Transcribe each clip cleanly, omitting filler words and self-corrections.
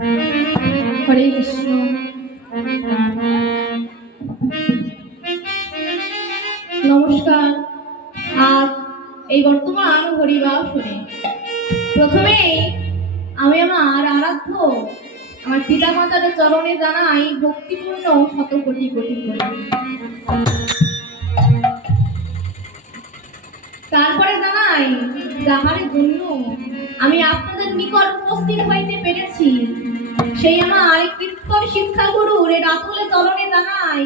হরে কৃষ্ণ। নমস্কার। আজ এই বর্তমান হরিবাসরে প্রথমে আমি আমার আরাধ্য আমার পিতা মাতার চরণে জানাই ভক্তিপূর্ণ শত কোটি কোটি প্রণাম। তারপরে জানাই যাহার জন্য আমি আপনাদের নিকট উপস্থিত হইতে পেরেছি সেই আমার কীর্তন শিক্ষা গুরুর রাতুলে চরণে জানাই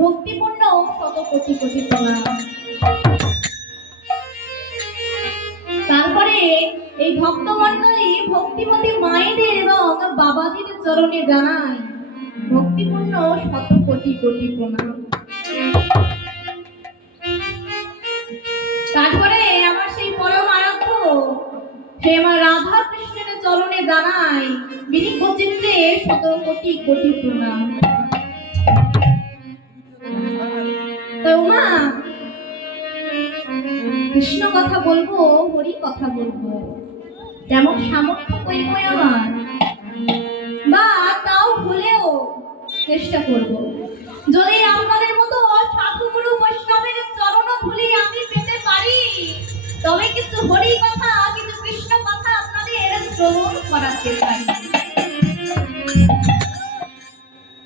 ভক্তিপূর্ণ শত কোটি কোটি প্রণাম। তারপরে এই ভক্তমণ্ডলী ভক্তিমতী মায়েদের এবং বাবাদের চরণে জানাই ভক্তিপূর্ণ শত কোটি কোটি প্রণাম। তারপরে আমার সেই পরম আরাধ্য সে আমার রাধা কৃষ্ণের চরণে জানাই বিনীত চিত্তে শত কোটি কোটি প্রণাম। তো মা, কৃষ্ণ কথা বলবো, হরি কথা বলবো, তেমন সামর্থ্য কইবই আমার, বা তাও হলেও চেষ্টা করব। যদি আপনাদের মতো সাধুগুরু বৈষ্ণবের চরণ ধুলি আমি পেতে পারি, তবে কিছু হরি কথা, কিছু কৃষ্ণ কথা আপনাদের শ্রবণ করাতে পারি।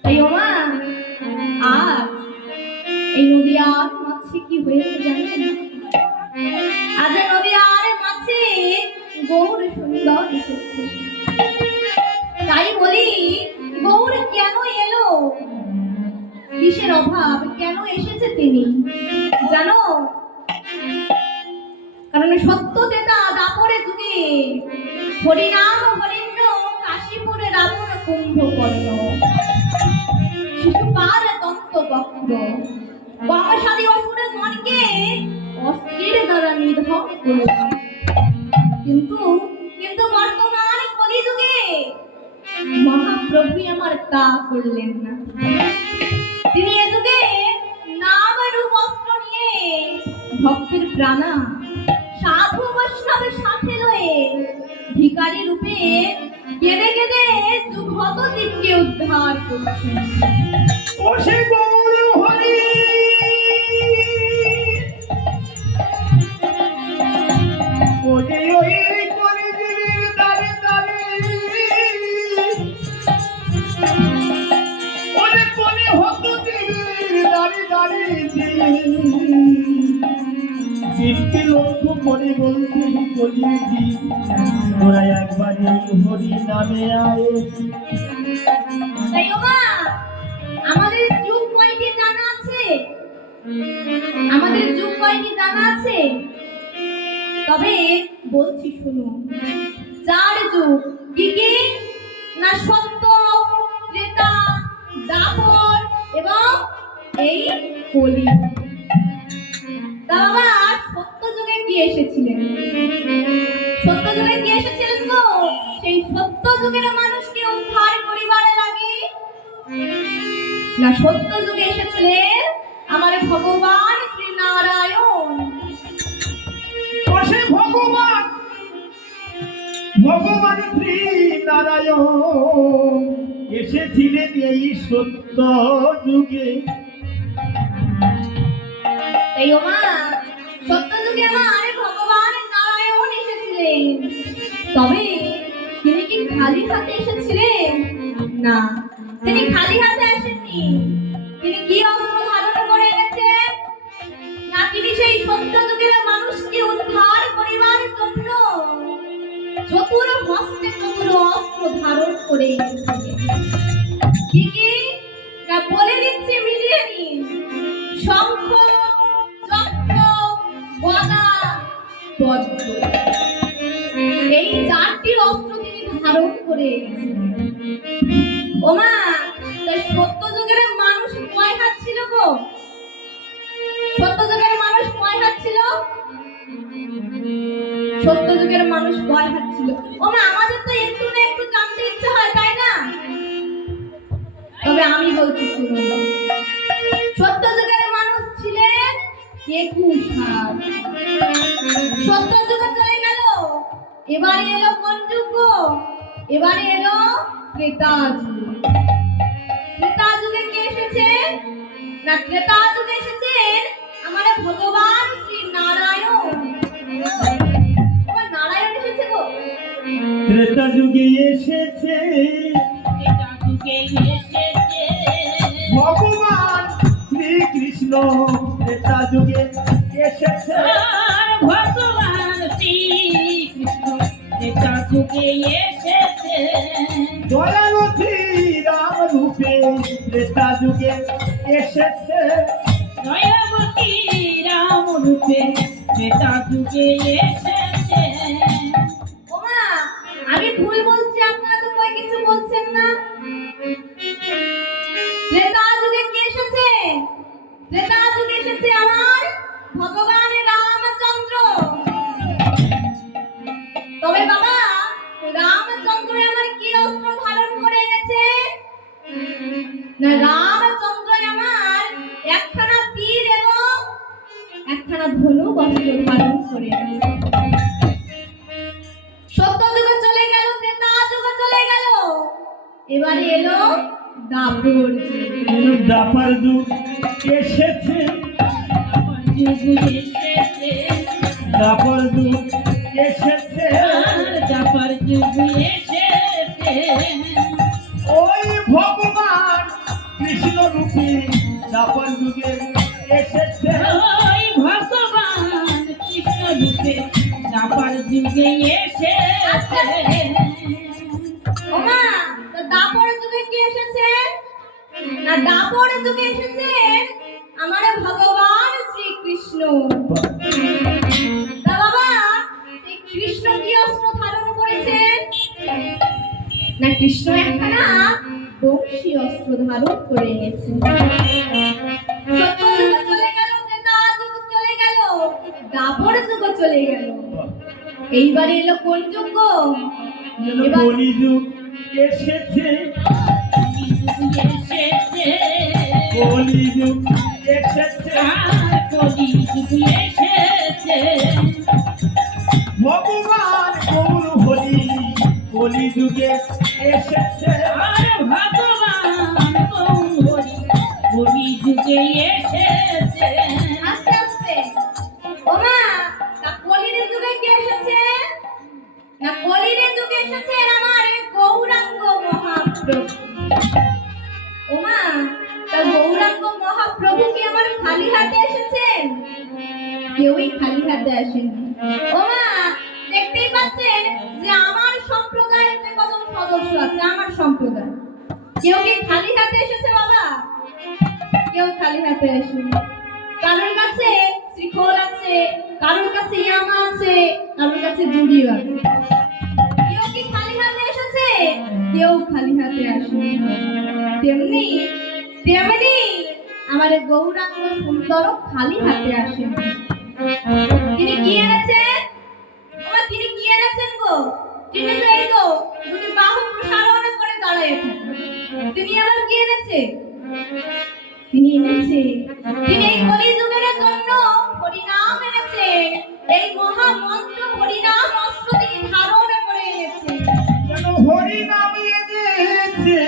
তাই মা, আর এই নদিয়ার মাঝে কি হয়েছে জানেন? আজ নদিয়ার মাঝে গৌর সুন্দর এসেছে। তাই বলি, গৌর কেন এলো, কিসের অভাব, কেন এসেছে তিনি জানো? কারণ সত্য তেতা দাপরে যুগে হরিনাম হরিণ্য কাশীপুরে রাবণ কুম্ভকর্ণ শিশুপাল দত্ত বক্র বামাশালী অসুরে গণকে অস্ত্রের দ্বারা নিধন করল। কিন্তু বর্তমান কলিযুগে মহাপ্রভু আমার তা করলেন না। তিনি এ যুগে নাম রূপ অস্ত্র নিয়ে ভক্তের প্রাণা সাধু বৈষ্ণবের সাথে লয়ে ভিখারি রূপে কেঁদে কেঁদে যুগহত জীবকে উদ্ধার করছেন। লক্ষ্য করে বলতে বলিয়েছি তোরা একবার হরি নামে আয়। আমাদের যুগ কয়টি জানা আছে? আমাদের যুগ কয়টি জানা আছে? তবে বলছি শুনুন। 4 যুগ। কি কি? না সত্য, ত্রেতা, দ্বাপর এবং এই কলি। বাবা, সত্য যুগে কি এসেছিলেন? সত্য যুগে কি এসেছিলেন গো? সেই সত্য যুগের মানুষকে উদ্ধার করিবারে লাগে না, সত্য যুগে এসেছিলেন আমার ভগবান শ্রী নারায়ণ। ভগবান শ্রী নারায়ণ এসেছিলেন এই সত্য যুগে। তাই মা, সত্য যুগে আমার ভগবান নারায়ণ এসেছিলেন। তবে তিনি কি খালি হাতে এসেছিলেন? না, তিনি খালি হাতে আসেননি। তিনি কি অস্ত্র ধারণ করে এনেছেন? না, তিনি সেই সত্য যুগের মানুষকে উদ্ধার করিবার জন্য চতুর হস্তে চতুর অস্ত্র ধারণ করে এনেছিলেন। কি কি? না, বলে দিচ্ছি, মিলিয়ে নিন। শঙ্খ, চক্র, গদা, পদ্ম, এই 4টি অস্ত্র তিনি ধারণ করে এনেছিলেন। ওমা, তাই সত্য যুগের মানুষ কয় হাত ছিল গো? সত্য যুগের মানুষ কয় হাত ছিল? সত্য যুগের মানুষ কয় হাত ছিল? ওমা, আমাদের তো একটু না একটু জানতে ইচ্ছে হয়, তাই না? তবে আমি বলছি শুনুন। সত্য যুগের মানুষ ছিলেন 21 হাত। সত্য যুগ চলে গেল, এবারে এলো কোন যুগ? এবারে এলো ত্রেতা যুগ। ত্রেতা যুগে কে এসেছে? না ত্রেতা যুগে এসেছেন আমার ভগবান শ্রী নারায়ণ। আমার নারায়ণ এসেছে গো। ত্রেতা যুগে এসেছে ত্রেতা যুগে এসেছে ভগবান শ্রীকৃষ্ণ, ত্রেতা যুগে এসেছে ভগবান শ্রীকৃষ্ণ ত্রেতা যুগে এসেছে দয়ালু রাম রূপে, ত্রেতা যুগে এসেছে দয়াবতী রাম রূপে ত্রেতা যুগে এসেছে। ওমা আমি ভুল বলছি, আপনারা তো কই কিছু বলছেন না। ত্রেতা যুগে কে এসেছে? ত্রেতা যুগে এসেছে আমার ভগবান রামচন্দ্র। তবে বাবা রামচন্দ্র আমার কি অস্ত্র ধারণ করে এনেছে? না রামচন্দ্র আমার একখানা তীর এবং একখানা ধনুক অস্ত্র ধারণ করে এনেছে। সত্য যুগে চলে গেল, ত্রেতা যুগে চলে গেল, এবারে এলো দাপর যুগ। দাপার যুগ এসেছে আমার যুগ এসেছে দাপার যুগ এসেছে যাবার যুগ এসেছে ওই ভগবান কৃষ্ণ রূপী দাপার যুগে এসেছে ওই ভগবান কৃষ্ণ রূপে যাবার যুগে এসেছে। ওমা তো দাপর যুগে কি এসেছে? না দাপর যুগে এসেছেন আমার ভগবান শ্রীকৃষ্ণ। তা বাবা এই কৃষ্ণ কি অস্ত্র ধারণ করেছেন? না কৃষ্ণ একখানা বংশী অস্ত্র ধারণ করে এনেছেন। সত্য যুগ চলে গেল, ত্রেতা যুগ চলে গেল, দাপর যুগ চলে গেল, এইবারে এলো কোন যুগ গো? এবার কলিযুগ এসেছে যুগ এসেছে কলিযুগ এসেছে কলি যুগ এসেছে ভগবান গৌর হরি কলিযুগে এসেছে আর ভগবান গৌরী কলি যুগে এসেছে। আস্তে আস্তে ওমা তা কলির যুগে কে এসেছে? না কলির যুগে এসেছে আমার গৌরাঙ্গ মহাপ্রভু। ওমা তা গৌরাঙ্গ মহাপ্রভু কি আমার খালি হাতে এসেছেন? কেউই খালি হাতে আসেনি। ওমা দেখতেই পাচ্ছেন যে আমার সম্প্রদায়ের যে কত সদস্য আছে, আমার সম্প্রদায় কেউ কি খালি হাতে এসেছে বাবা? কেউ খালি হাতে আসেনি। কারোর কাছে শ্রীখোল আছে, কারোর কাছে ইয়ামা আছে, কারোর কাছে জুড়িও আছে। কেউ কি খালি হাতে এসেছে? কেউ খালি হাতে আসেনি। তেমনি তেমনি আমার গৌরাঙ্গ সুন্দর খালি হাতে আসেন। তিনি কি এনেছেন? ওমা তিনি কি এনেছেন গো? তিনি তো এই তো দুটি বাহু প্রসারণ করে দাঁড়ায় থাকেন। তিনি আবার কি এনেছে? তিনি এনেছে তিনি এই কলিযুগের জন্য হরিনাম এনেছেন। এই মহামন্ত্র হরিনাম অস্ত্র তিনি ধারণ করে এনেছেন। যেন হরি নাম এনেছে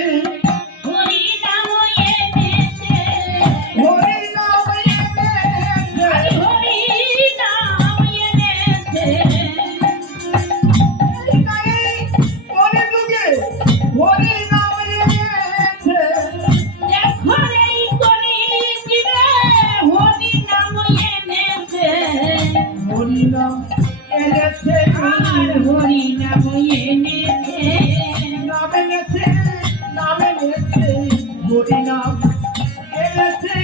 হরি নাম এনেছে হরি নাম এনেছে হরি নাম এনেছে তাই কলিযুগে হরি নাম এনেছে দেখো এই কলি যুগে হরি নাম এনেছে হরি নাম এনেছে আর হরি নাম এনেছে নাম এনেছে নাম এনেছে হরি নাম এনেছে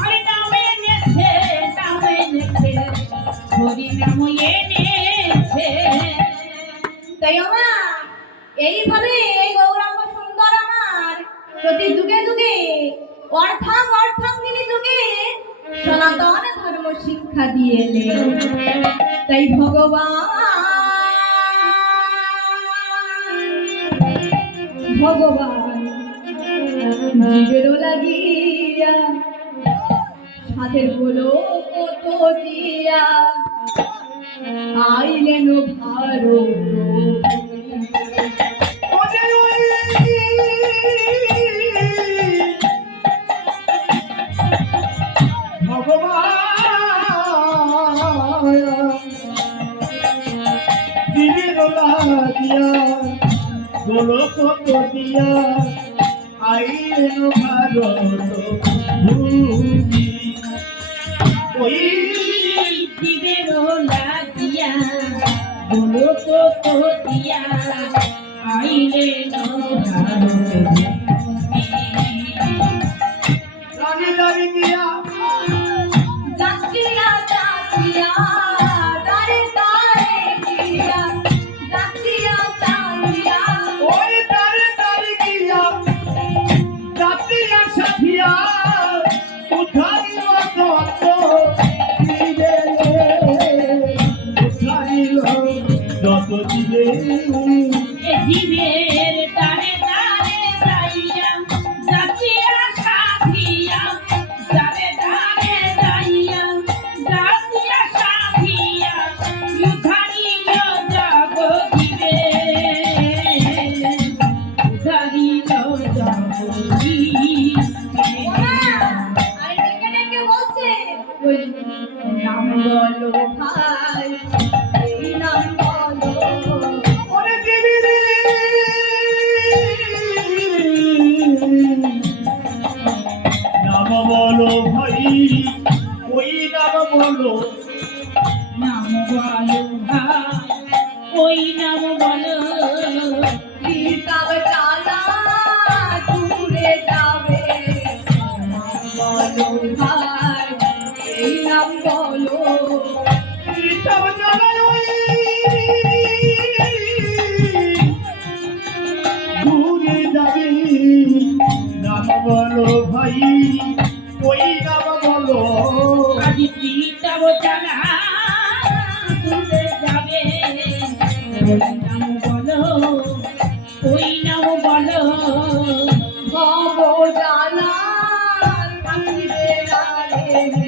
হরি নাম এনেছে নাম এনেছে হরি নাম এনেছে। তাই ওমা এইভাবে গৌরাঙ্গ সুন্দর আমার প্রতি যুগে যুগে অর্থাঙ্গিনী যুগে সনাতন ধর্ম শিক্ষা দিয়ে এলেন। তাই ভগবান জীবেরও লাগিয়া সাধের বলো কত দিয়া আইলেন ভারত ওরে ওই গোলক দিয়া আইলেন ভারত ভূমি ওই জীবের লাগিয়া গোলক দিয়া আইলেন ভারত রানী রানী দিয়া যাচ্ছিয়া যাচ্ছিয়া দাঁড়ে দাঁড়ে গিয়া যাচ্ছিয়া যাচ্ছিয়া ওই দাঁড়ে দাঁড়ে গিয়া জাতিয়া সাথিয়া উঠাইল তত্ত্ব দিলে উঠাইল যত দিলে জীবের তারে তারে যাইয়া যাচ্ছিয়া সাথিয়া তারে তারে যাইয়া যাচ্ছিয়া সাথিয়া উধারিল জগৎকে উধারিল জগৎকে আর ডেকে ডেকে বলছে ওই নাম বলো ভাই এই নাম বলো ওরে জীবিরে নাম বলো ভাই ওই নাম বলো নাম বলো ভাই ওই নাম বলো কিতাব চালা দূরে যাবে নাম বলো ভাই এই নাম বলো কিতাব জানাই ওই দূরে যাবে নাম বলো ভাই ওই নাম বলো আজ পিতাব জানা দূরে যাবে ওই নাম বলো ওই নাম বলো ভব জালা থাকিবে রে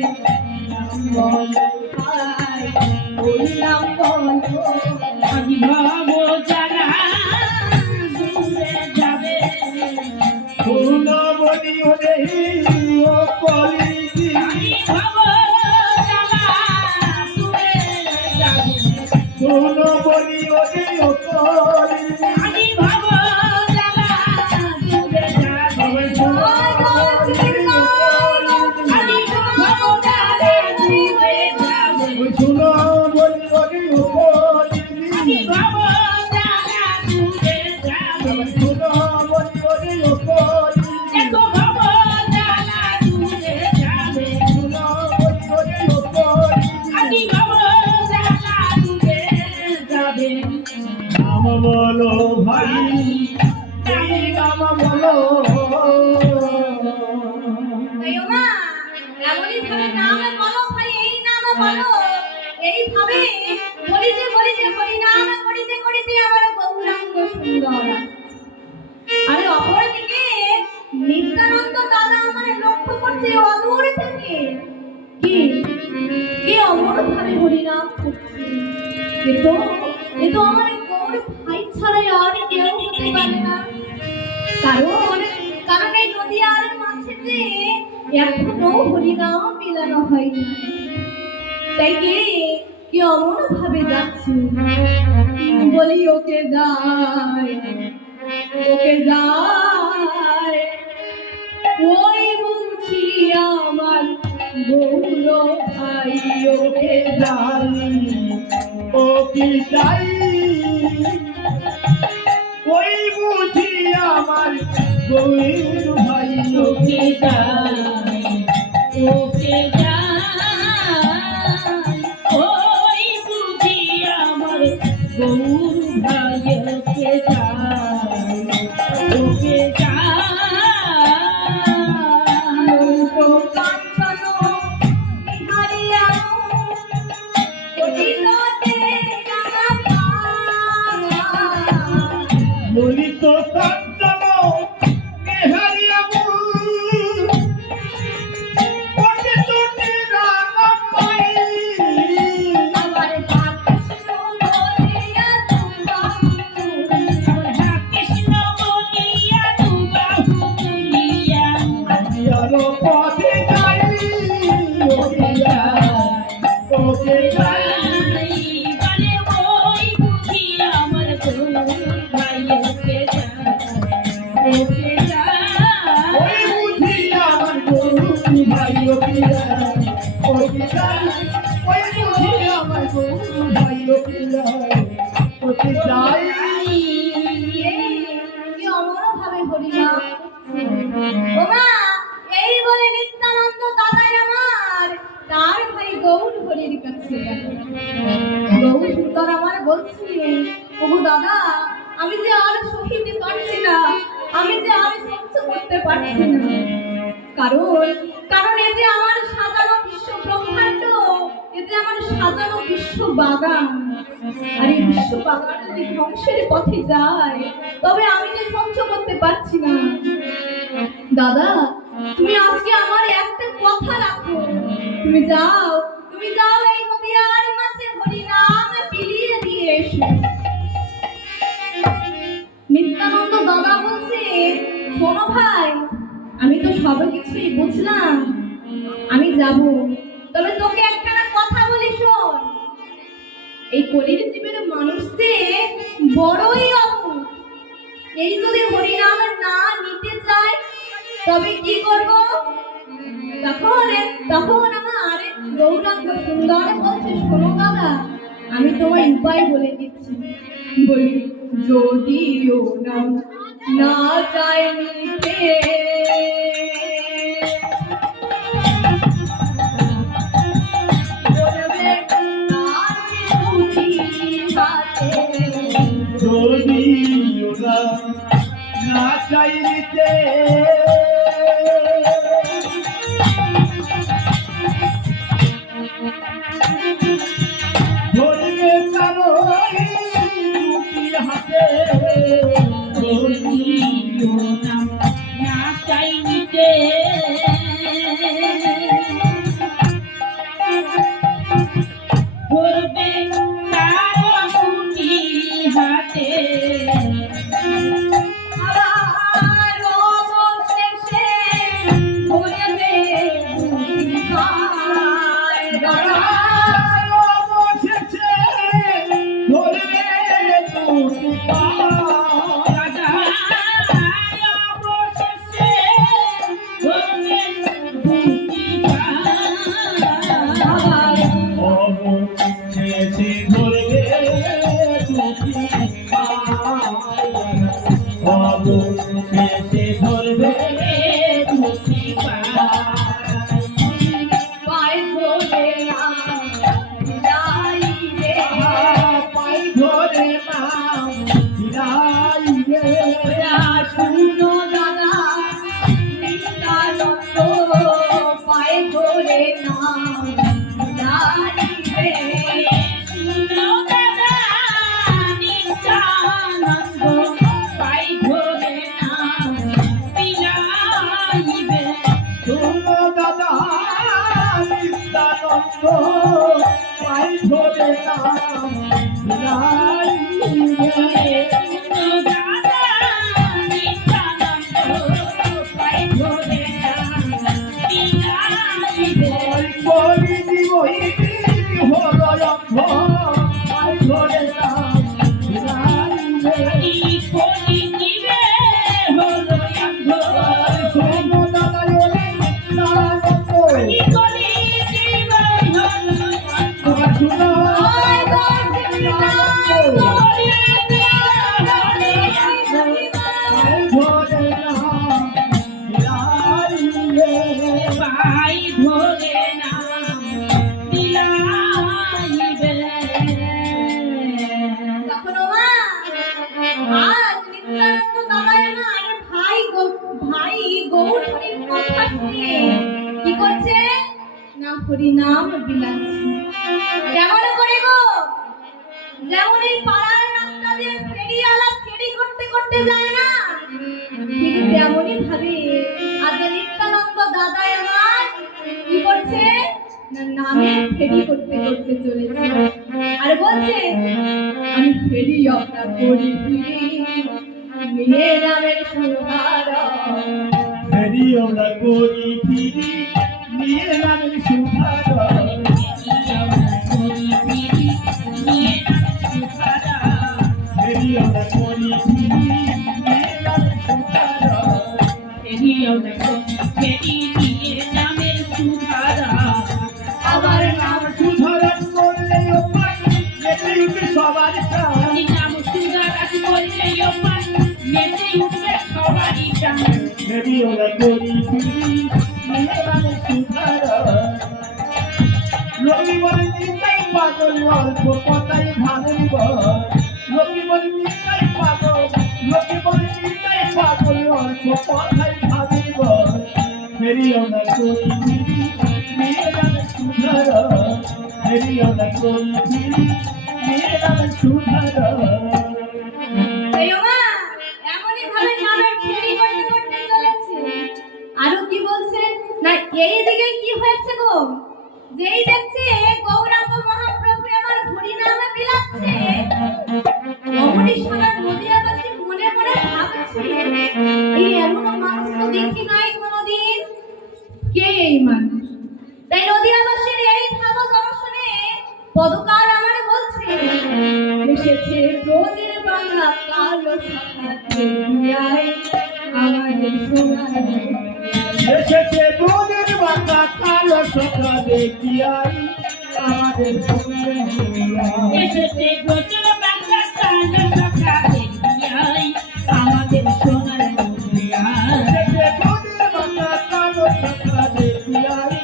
নাম বলো ভাই ওই নাম বলো আজ ভাব জানা দূরে যাবে সোনা বলি ওরে ও কলি আমি ভাব জানা দূরে যাবে সোনা বলি ওরে ও কলি আমি ভাব জানা দূরে যাবে আমি ভাব জানা দূরে যাবে সোনা বলি ওরে ও আমি কলি ভাব জানা দূরে যাবে সোনা বলি ওরে ও কলি এত ভাব জানা দূরে যাবে সোনা বলি ওরে ও কলি আমি ভাব জানা দূরে যাবে নাম বলো ভাই এই নাম বলো তাই ও মা এমনই ভাবে নাম বলো ভাই এই নাম বলো এইভাবে বলিতে বলিতে হরিনাম করিতে করিতে আমার গৌরাঙ্গ সুন্দর আরে অপরদিকে নিত্যানন্দ দাদা আমার লক্ষ্য করছে অদূর থেকে কি কি অমর ভাবে হরিনাম করছে এ তো আমার গৌর ভাই ছাড়া আর কেউ হতে পারে না কারণ কারণ এই নদীয়ার মাঝে যে এখনো হরিনাম মিলানো হয়নি তাই কি অমন ভাবে যাচ্ছে বলি ওকে যায় ওই বুঝি আমার গৌর ভাই ওকে যায় ও কি চাই ওই বুঝি আমার গৌর ভাই ওকে যাই ওকে যাই ওই বুঝি আমার গৌর ভাই ওকে যাই ওকে যাই তো কাঞ্চন বিহারিয়া কোটিতে জানা ললিত কাঞ্চন বিহারিয়া কোটি কোটি রাম পাই আমার কৃষ্ণ বলিয়া কৃষ্ণ বলিয়া তু বাহু তুলিয়া আলো পথে যাই ওকে যাই ওকে যাই মানে ওই বুঝি আমার গৌর ভাই ওকে বলছিলেন, ওগো দাদা, আমি যে আর সহিতে পারছি না, আমি যে আর সহ্য করতে পারছি না। কারণ কারণ এই যে আমার সাজানো বিশ্ব ব্রহ্মাণ্ড, এই যে আমার সাজানো বিশ্ব বাগান, আর এই বিশ্ব বাগান যদি ধ্বংসের পথে যায়, তবে আমি যে সহ্য করতে পারছি না। দাদা, তুমি আজকে আমার একটা কথা রাখো, তুমি যাও, তুমি যাও এই নদীয়ার মাঝে হরি নাম বিলিয়ে দিয়ে এসো। নিত্যানন্দ দাদা বলছে, শোনো ভাই, আমি তো সব কিছুই বুঝলাম, আমি যাব, তবে তোকে একটা কথা বলি শোন, এই কলির জীবের মানুষ যে বড়ই অদ্ভুত। এই যদি হরিনাম না নিতে চায়, তবে কি করব? তখন তখন আমার গৌরাঙ্গ সুন্দর বলছে, শোনো দাদা, আমি তোমায় উপায় বলে দিচ্ছি। বলি, যদিও না না চাই নিতে, বলবে তার দুটি হাতে। যদি ওরা না চাইতে ধরবে কারো দুটি হাতে, যদিও না চাই নিতে, ধরবে তার দুটি হাতে। আর অবশেষে বলবে দুটি হায়, দাদা, অবশেষে ধরবে দুটি পায়। দাদা, অবশেষে ধরবে দুটি পায়। অবশেষে ধরবে দুটি পায়। অবশেষে ধরবে দুটি পায়। পায় ধরে না যাইবে, পাই ধরে নাম ফিরাইবে। শুনো দাদা, নিত্যানন্দ পায় ধরে না যাইবে। শুনো দাদা, নিত্যানন্দ পাই ধরে নাম বিলাইবে। শোনো দাদা, নিত্যানন্দ পাই ধরে নাম ফিরাইবে। শুনো দাদা, নিত্যানন্দ পাই ধরে নাম বিলাইবে। বলি দিবই হরয়ঙ্গ পাই ধরে নাম ফিরাইবে। এই কলি দিবে হলো অন্ধ। শোনো দাদা, ওরে নিত্যানন্দ এই কলি দিবে হলো অন্ধ। শুনো আয় গো নিত্যানন্দ, পাই ধরে নাম বিলাইবে। তখন ওমা, আজ নিত্যানন্দ দাদার না আরে ভাই গৌরহরির কথা শুনে কি করছে না, হরি নাম বিলাচ্ছে। কেমন করে গো? যেমন এই পাড়ার রাস্তা দিয়ে ফেরিওয়ালা ফেরি করতে করতে যায় না, ঠিক তেমনই ভাবে আজ নিত্যানন্দ দাদা আমার কি করছে না, নামে ফেরি করতে করতে চলেছে। আর বলছে, আমি ফেরি আপনার করি ফিরি, নিয়ে নামের সুধারা। ফেরি আমরা করি ফিরি, নিয়ে নামের সুধারা। ফেরি আমরা করি ফিরি, নিয়ে নামের সুধারা। আবার নাম সুধারণ করলে ওপার মেতে উঠে সবার চায়। ফেরি আমরা করি ফিরি, নিয়ে নামের সুধারা। রবিবার দিন পাগল অল্প কথাই ভালো বল। কথাই ভাবিব ফেরিও না কই মেয়ে গানে সুধার ফেরিও না কই মেয়ে গানে সুধার এই ওমা এমনই ভাবে নামের ফেরি করতে করতে চলেছে। আরো কি বলছে না এই দিকে কি হয়েছে গো, যেই দেখছে গৌরাঙ্গ মহাপ্রভু আমার হরি নামে বিলাচ্ছে, অমনি সারা নদিয়াবাসী মনে মনে ভাবছে এই এমন মানুষ তো দেখি নাই কোনোদিন, কে এই মানুষ? তাই নদিয়াবাসীর এই ভাব দর্শনে পদকার আমার বলছে এসেছে ব্রজের বাংলা কালো শাখাতে বিয়ায় আমাদের সোনার এসেছে তোদের বাঁকা কালো সখা দেখিয়াই আমাদের সোনার হইয়া এসেছে গোচর বাংলা কালো সখা দেখিয়াই আমাদের সোনার দুনিয়া। এসেছে তোদের বাঁকা কালো সখা দেখিয়াই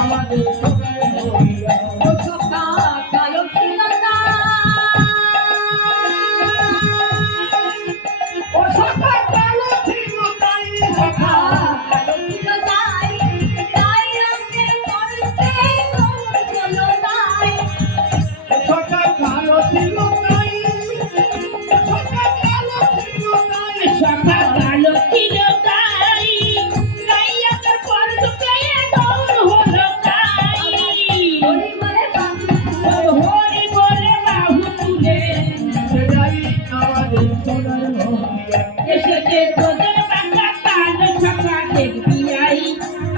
আমাদের সোনার হইয়া ও সখা কালো ঠিকানা ও সখা কালো ছিল তাই সখা কালো ঠিকানাই তাই রঙের মরতে চলো তাই সখা কালো ছিল তাই সখা কালো ছিল তাই সখা কালো ছিল তাই গাইয়া তোর পরশ পেয়ে গৌর হলো তাই। হরি বলে হরি বলে বাহু তুলে সেটাই আমাদের সোনার হইয়া এসেছে তোদের বাংলা কালো সখা দেখিয়াই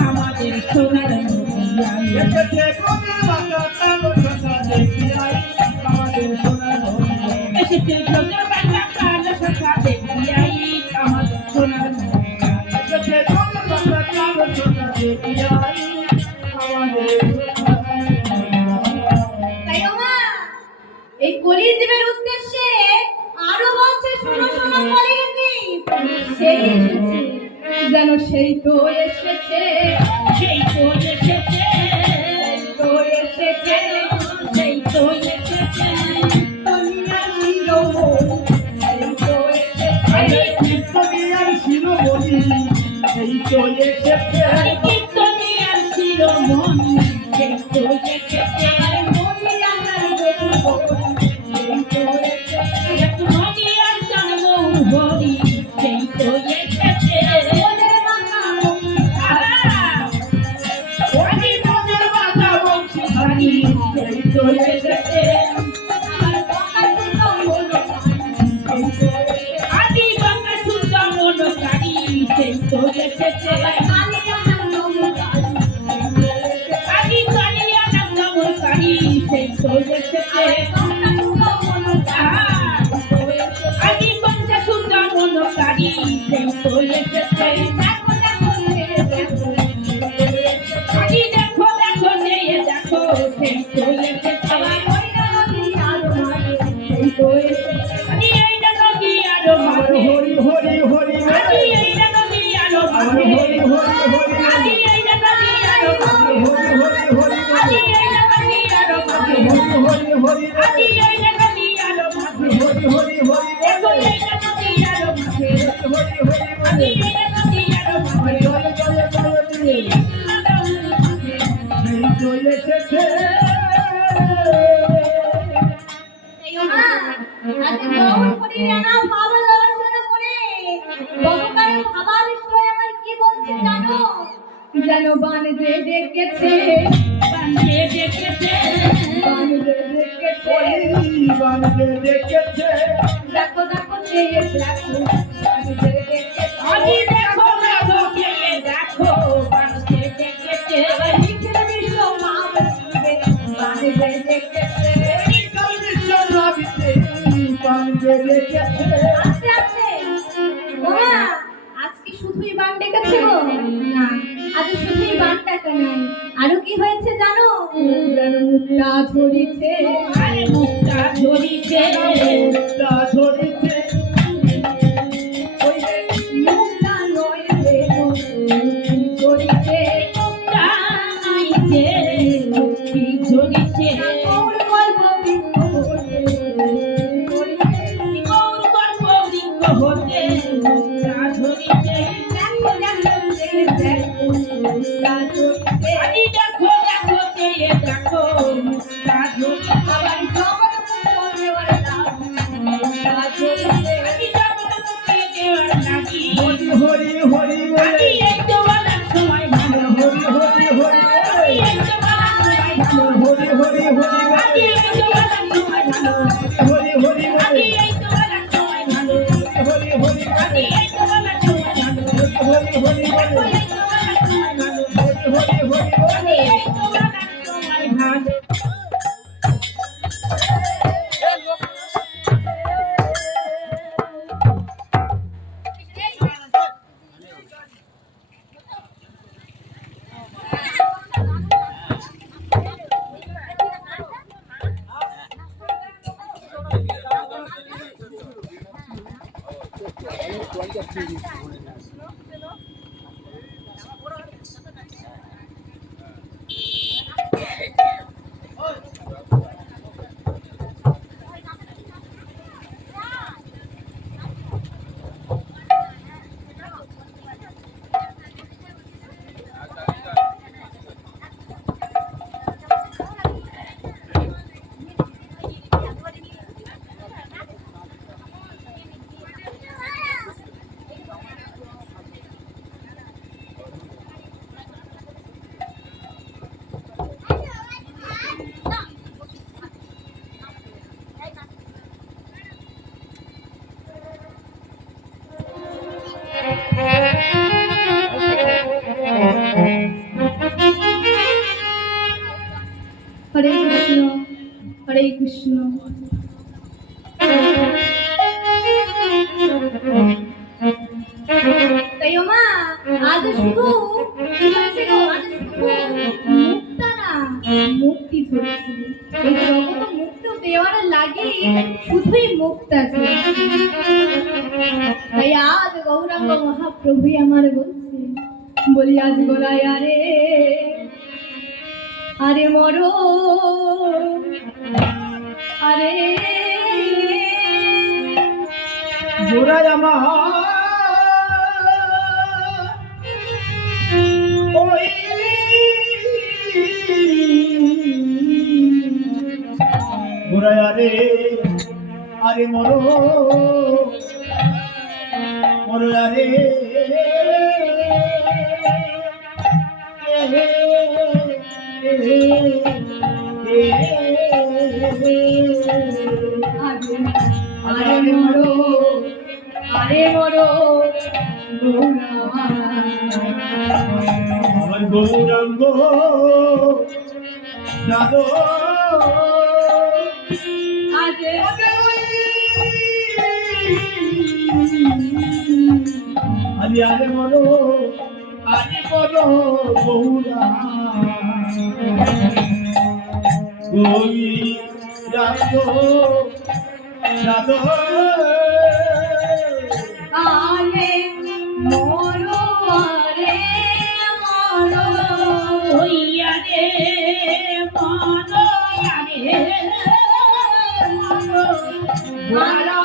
আমাদের সোনার দুনিয়া। এসেছে তোদের বাঁকা কালো সখা দেখিয়াই আমাদের সোনার হইয়া এসেছে তোদের বাংলা কালো সখা দেখিয়াই আমাদের সোনার দুনিয়া। এসেছে তোদের বাঁকা কালো সখা দেখিয়াই আমাদের তাই ওমা এই কলিজীবের উদ্দেশ্যে আরো বলছে শোনো শোনো কলিজীব সেই এসেছে যেন সেই তো এসেছে সেই তো এসেছে তো এসেছে সেই তো এসেছে দুনিয়া শিরোমণি সেই তো এসেছে আরে কীর্তনিয়ার শিরোমণি এই তো এসেছে কীর্তনিয়ার শিরোমণি সেই তো এসেছে মনি আমার দেখবো সেই তো এসেছে মনিয়ার জন্ম হরি সেই তো এসেছে। ওদের মাথা হরি তোদের বাধা বংশী হরি সেই তো এসেছে। আমার বাবা তো বলো সেই তো এসেছে আদি বাংলা শুদ্ধ মনোকারী সেই তো এসেছে। কালিয়া নাম নমকার আদি কালিয়া নাম নমস্কারী সেই তো এসেছে। আদি পঞ্চা শুদ্ধ মনোকারী সেই তো এসেছে। আদি দেখো দেখো নেয়ে দেখো সেই তো এসেছে। আদি এই নদী আরো আমার মাঝে হরি হরি হরি আদি এই নদী আরো আমার মাঝে হরি হরি হরি আদি এই নদী আরো মাঝে হরি হরি হরি আদি এই নদী আরো মাঝে হরি হরি আদি এই নদী আরো মাঝে হরি হরি হরি দেখো এই নদী আরো মাঝে হরি হরি আদি এই নদী আরো মাঝে জয় জয় জয় দিয়ে এই তো এসেছে আজকে গৌর হরির আনা ভাব দর্শন করে ভগবানের ভাবাবিষ্ট হয়ে আমার কি বলছে জানো? যেন বান যে ডেকেছে বান্ধে দেখেছে বান যে ডেকেছে বান্ধে দেখেছে দেখো দেখো চেয়ে দেখো বান যে ডেকেছে আদি দেখো দেখো কে দেখো বান্ধে দেখেছে নিখিল বিশ্ব মাম বান যে ডেকেছে বান্ধে দেখেছে আস্তে আস্তে ওমা আজকে শুধুই বান ডেকেছে গো না আজ শুধুই বান ডাকা নাই আরো কি হয়েছে জানো? যেন মুক্তা ঝরিছে আরে মুক্তা ধরিছে তা ধরেছে ওই মুক্তা নয় রে ঝরিছে মুক্তা নাইছে মুক্তি ধরিছে গৌর গল্প বৃক্ষ হতে গৌর গর্ভ বৃক্ষ হতে মুক্তা ঝরিছে দেখো দেখো চেয়ে দেখো মুক্তা ঝরিছে। আদি দেখো দেখো চেয়ে দেখো মুক্তা ঝরিছে আবার জগৎ মুক্ত দেওয়ার নাম মুক্তা ঝরিছে। আদি জগৎ মুক্তি দেওয়ার লাগি হরি হরি হরি আদি বলে এই তো বলার সময় ভালো হরি হরি হরি আদি এই তো বলার সময় ভালো হরি হরি হরি আদি এই তো বলার সময় ভালো হরি হরি আদি এই তো বলার সময় ভালো হরি হরি আদি এই তো বলার সময় ভালো হরি হরি দেখো এই তো বলার সময় ভালো হরি হরি আদি এই তো বলার সময় ভালো হরে কৃষ্ণ হরে কৃষ্ণ। তাই ও মা আজ শুধু কি হয়েছে গো, আজ শুধু মুক্তা না মুক্তি ঝরছে। এই জগৎ মুক্ত দেওয়ার লাগে শুধুই মুক্তা ঝরছে। তাই আজ গৌরাঙ্গ মহাপ্রভু আমার বলছে, বলি আজ গোলায় আরে আরে মরো আরে জোড়ায় আমার ওই জোড়ায় আরে আরে মরো মরো আরে আরে মরো আরে মরো আমার গৌরাঙ্গ যাদব আজ আরে আরে মরো আরে মরো গৌরা গৌরাঙ্গ যাদব আরে মরো আরে মরো হইয়া রে মনো রে মনো মারা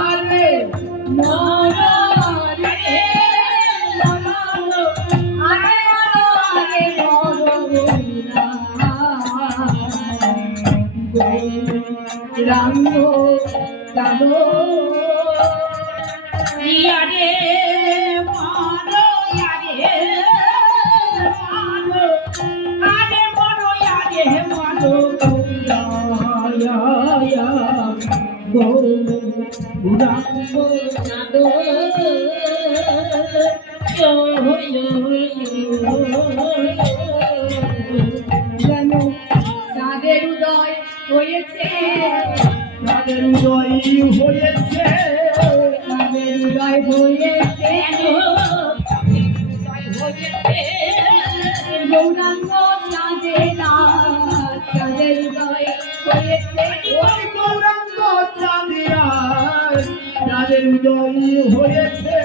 আরে মনো রে মনো আরে মরো আরে মরো রাঙ্গ যাদব ইয়া রে মনো রে মনো আরে মনো রে মনো গৌরাঙ্গ যাদব যেন তাদের উদয় হয়েছে তাদের উদয় হয়েছে তাদের উদয় হয়েছে গৌরাঙ্গ চাঁদের চাঁদের উদয় হয়েছে ওই গৌরাঙ্গ চাঁদিয়ার তাদের উদয় হয়েছে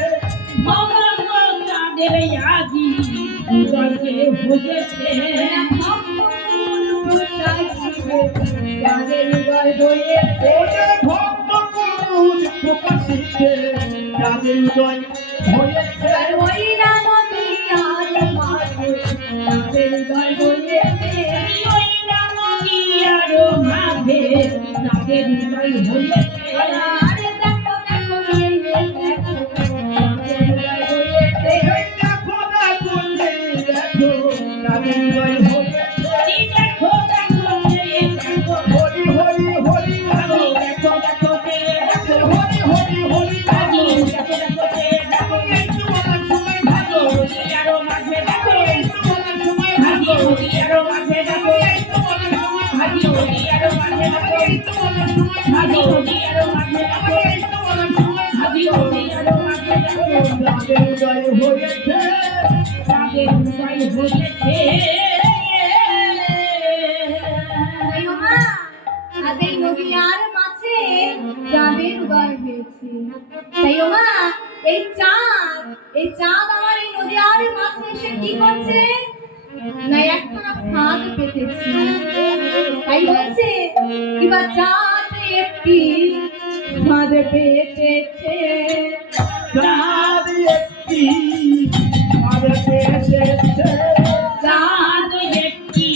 চাঁদের আজি হৃদয়কে হয়েছে যাদের হৃদয় হয়েছে ওরে ভক্ত করুণ প্রকাশিতে যাদের হৃদয় হয়েছে ওই রামী আর মাঝে যাদের হৃদয় হয়েছে ওই রামী আরো মাঝে যাদের হৃদয় হয়েছে আরে দেখো দেখো এই দেখো যাদের হৃদয় হয়েছে এই দেখো দেখো এই দেখো যাদের হৃদয় হয়েছে দেখো দেখো দেখো হরি হরি হরি দেখো হরি দেখো দেখো দেখো হরি হরি হরি দেখো হরি দেখো দেখো একটু বলার সময় ভালো আরো মাঝে দেখো একটু বলার সময় ভাগি ভালো হরি আরো মাঝে দেখো একটু বলার সময় ভাগি ভালো হরি আরো মাঝে দেখো একটু বলার সময় ভাগি ভালো হরি আরো মাঝে দেখো একটু বলার সময় ভাগি হরি আরো মাঝে দেখো যাদের হৃদয় হয়েছে তাদের হৃদয় হয়েছে তাই ওমা আজ এই নদী আর মাছে যাদের হৃদয় হয়েছে তাই ওমা এই চাঁদ আমার এই নদী আর মাছে এসে কি করছে না একখানা ফাঁদ পেতেছে তাই বলছে কিবা চাঁদ একটি ফাঁদ পেতেছে চাঁদ একটি মাঝে পেয়েছে চাঁদ একটি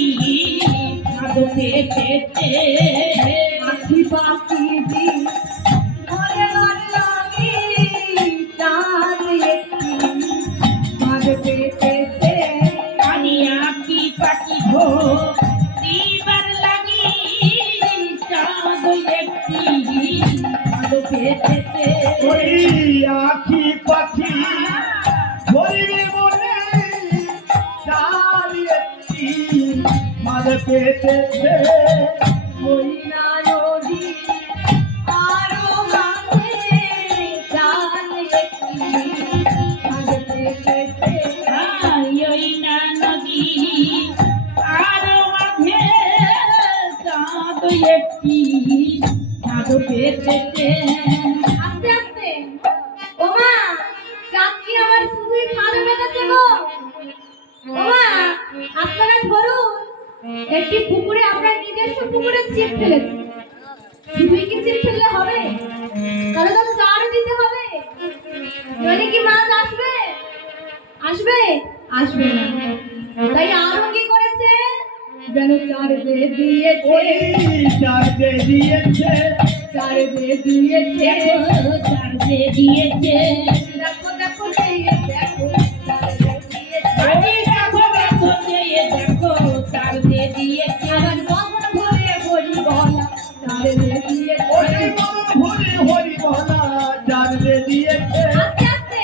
ভালো পেয়েছে আখি পাখি দি ঘরে ঘরে লাগে চাঁদ একটি ফাঁদ পেতেছে আনিয়া কি পাখি ভো দিবার লাগি চাঁদ একটি ভালো পেয়েছে ওই আখি পাখি ধরিবে বলে চাঁদ একটি মাঝে পেয়েছে ওই না নদী আরো মাঝে চাঁদ একটি ফাঁদ পেতেছে ওই না নদী আরো মাঝে চাঁদ একটি ভালো পেয়েছে আস্তে আস্তে ওমা চাঁদ কি আমার শুধুই ফাঁদ পেতেছে গো ওমা আপনারা ধরুন একটি পুকুরে আমরা নিজস্ব পুকুরে ছিপ ফেলেছি শুধুই কি ছিপ ফেললে হবে তাহলে তো চার দিতে হবে নইলে কি মাছ আসবে আসবে আসবে না তাই আরো কি করেছে যেন চার দিয়ে দিয়েছে ওই চাঁদ দিয়েছে চার দিয়ে দিয়েছে দেখো চার যে দিয়েছে দেখো দেখো এই দেখো চার দিয়ে দিয়েছে আরে দেখো দেখো যে দেখো চার যে দিয়েছে আবার কখন ভরে বলি বলা চার দিয়ে দিয়েছে ওই হরি হরি বলা চাঁদ দিয়েছে আস্তে আস্তে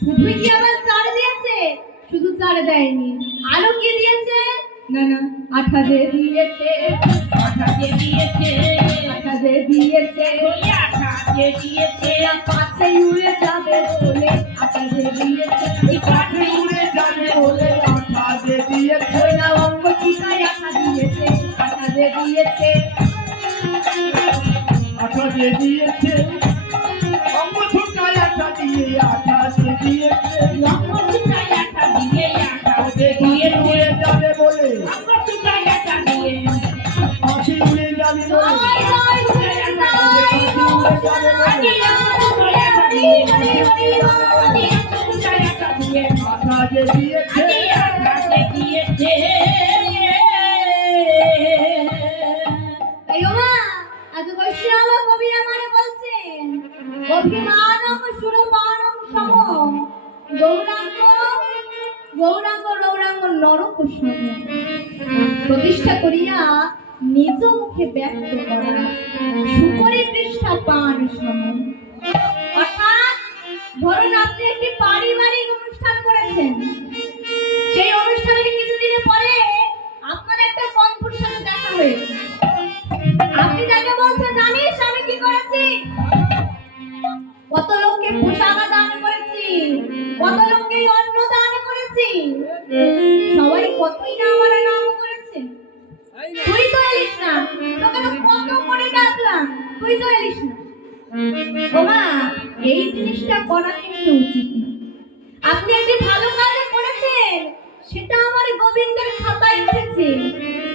শুধুই কি আবার চার দিয়েছে শুধু চার দেয়নি আরো কি দিয়েছে না না আঠা দিয়ে দিয়েছে আঠা যে দিয়েছে আঠা দিয়ে দিয়েছে ওই আঠা যে দিয়েছে এরা পাছে উড়ে যাবে বলে আঠা দিয়ে দিয়েছে ওই কাঠে উড়ে যাবে বলে আঠা দিয়েছে ওরা অঙ্গ চিকায় আঠা দিয়েছে আঠা দিয়ে দিয়েছে আঠা দিয়েছে অঙ্গ ছুটায় আঠা দিয়ে আঠা দিয়েছে লম্বা চুটাই আঠা দিয়ে আঠা যে দিয়েছে উড়ে যাবে বলে লম্বা চুটাই আঠা দিয়ে পাখি উড়ে যাবে বলে জয় জয় ঘুরে যাই আগে লম্বা চুটাই আঠা দিয়ে আগে লম্বা চুটাই আঠা দিয়ে আঠা দিয়েছে আগে আঠা যে দিয়েছে তাই ওমা আজ বৈষ্ণব কবিরা মানে বলছেন অভিমানম সুরপানম সম গৌরাঙ্গ গৌরাঙ্গ গৌরাঙ্গ নরক সম প্রতিষ্ঠা করিয়া নিজ মুখে ব্যক্ত করা সুপরি পৃষ্ঠা পান সম অর্থাৎ ধরুন আপনি একটি পারিবারিক অনুষ্ঠান করেছেন সেই অনুষ্ঠানের কিছুদিনের পরে আপনার একটা বন্ধুর সাথে দেখা হয়েছে আপনি তাকে বলছেন জানিস আমি কি করেছি কত লোককে পোশাক দান করেছি কত লোককে অন্ন দান করেছি সবাই কতই না আমার নাম করেছে তুই তো এলিস না তোকে তো কত করে ডাকলাম তুই তো এলিস না ওমা এই জিনিসটা করা কিন্তু উচিত না আপনি একটি ভালো কাজ করেছেন সেটা আমার গোবিন্দের খাতায় উঠেছে,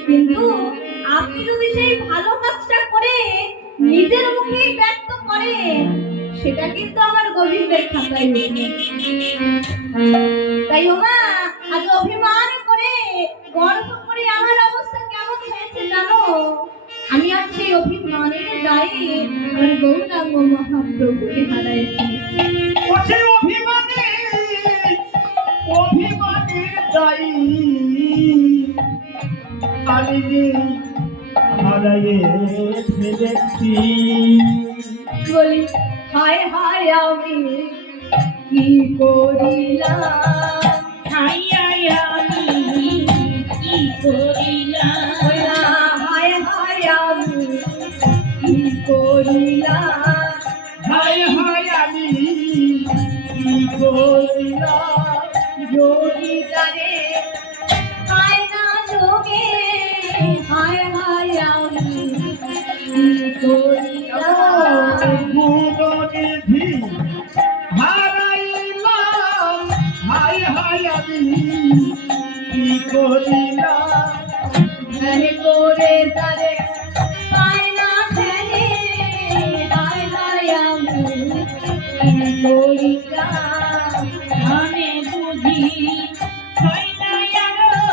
কিন্তু আপনি যদি সেই ভালো কাজটা করে নিজের মুখেই ব্যক্ত করেন, সেটা কিন্তু আমার গোবিন্দের খাতায় উঠবে। তাই ওমা, আজ অভিমান করে গর্ব করে আমার অবস্থা কেমন হয়েছে জানো? আমি আর সেই অভিমানের দায়ে আমার গৌরাঙ্গ মহাপ্রভুকে হারাই ফেলেছি। ওঠে অভিমানে, অভিমানের দায়ী আমি যে হারাইয়ে ফেলেছি। বলি হায় হায় আমি কি করিলাম, হাই হাই আমি কি করিলাম, হায় হায় আমি কি করিলাম, হায় হায় আমি কি করিলাম। যোগী জানে হায় না যোগে, হায় হায় আমি কি করিলাম। গুণনিধি হারাইলাম, হায় হায় আমি কি করিলাম। ধ্যানে করে তারে পায় না ধ্যানে, হায় হায় আমি কি করিলাম। মনে বুঝি হয় না আরো,